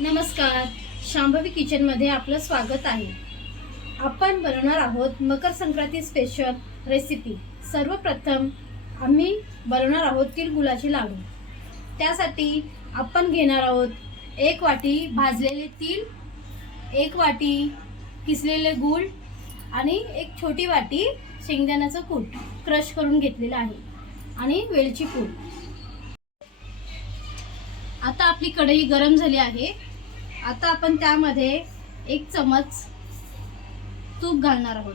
नमस्कार. शांभवी किचनमध्ये आपलं स्वागत आहे. आपण बनवणार आहोत मकर संक्रांती स्पेशल रेसिपी सर्वप्रथम आम्ही बनवणार आहोत तिळगुळाचे लाडू. त्यासाठी आपण घेणार आहोत एक वाटी भाजलेले तीळ एक वाटी किसलेले गूळ आणि एक छोटी वाटी शेंगदाण्याचं कूट क्रश करून घेतलेलं आहे आणि वेलची पूड. आता आपली कढई गरम झाली आहे. आता आपण त्यामध्ये एक चमच तूप घालणार आहोत.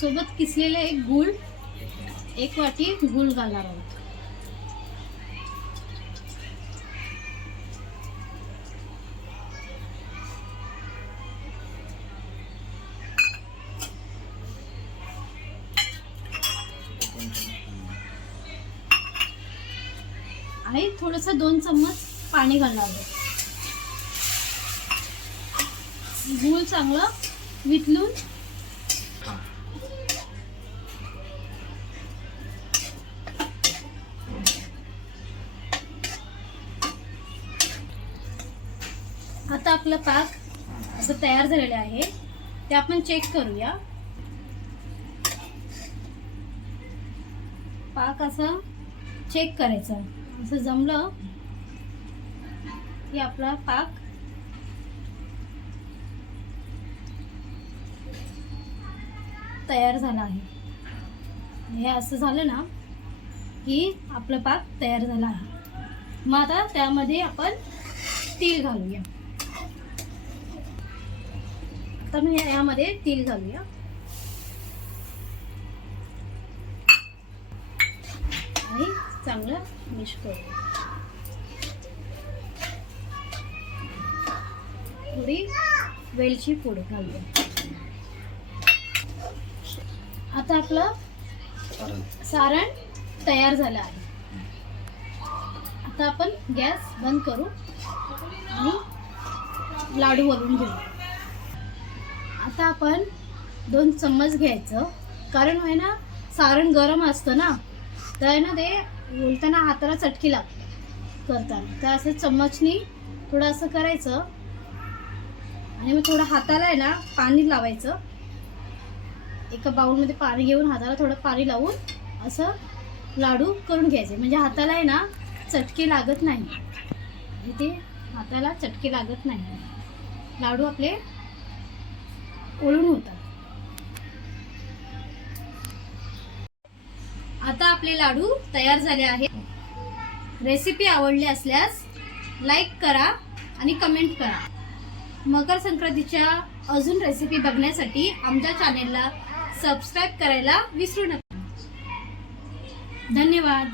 सोबत किसलेले एक गुळ एक वाटी गुळ घालणार आहोत. आणि थोडस दोन चम्मच पाणी घालणार आहे. गूळ चांगलं वितलून आता आपलं पाक असं तयार झालेलं आहे. ते आपण चेक करूया. पाक असं चेक करायचं. असं जमलं. की आपला पाक. तयार झाला आहे. हे असं झालं ना की आपलं पाक तयार झाला आहे. मग आता त्यामध्ये आपण तीळ घालूया. तर मी यामध्ये तीळ घालूया. आणि चांगलं मिक्स करू. थोडी वेलची पूड घालूया आता आपलं सारण तयार झालं आहे. आता आपण गॅस बंद करू आणि लाडू वरून घेऊ. आता आपण दोन चम्मच घ्यायचं. कारण आहे ना सारण गरम असतं ना तर आहे ना ते बोलताना हाताला चटकी लागते करताना तर असं चम्मचनी थोडं असं करायचं. आणि मग थोडं हाताला आहे ना पाणी लावायचं. एका बाउलमध्ये पाणी घेऊन हाताला थोडं पाणी लावून असं लाडू करून घ्यायचे. म्हणजे हाताला आहे ना चटके लागत नाही. इथे हाताला चटके लागत नाही. लाडू आपले ओळून होतात. आता आपले लाडू तयार झाले आहेत. रेसिपी आवडली असल्यास लाईक करा आणि कमेंट करा. मकर संक्रांतीच्या अजून रेसिपी बघण्यासाठी आमच्या चॅनेलला सबस्क्राईब करायला विसरू नका. धन्यवाद.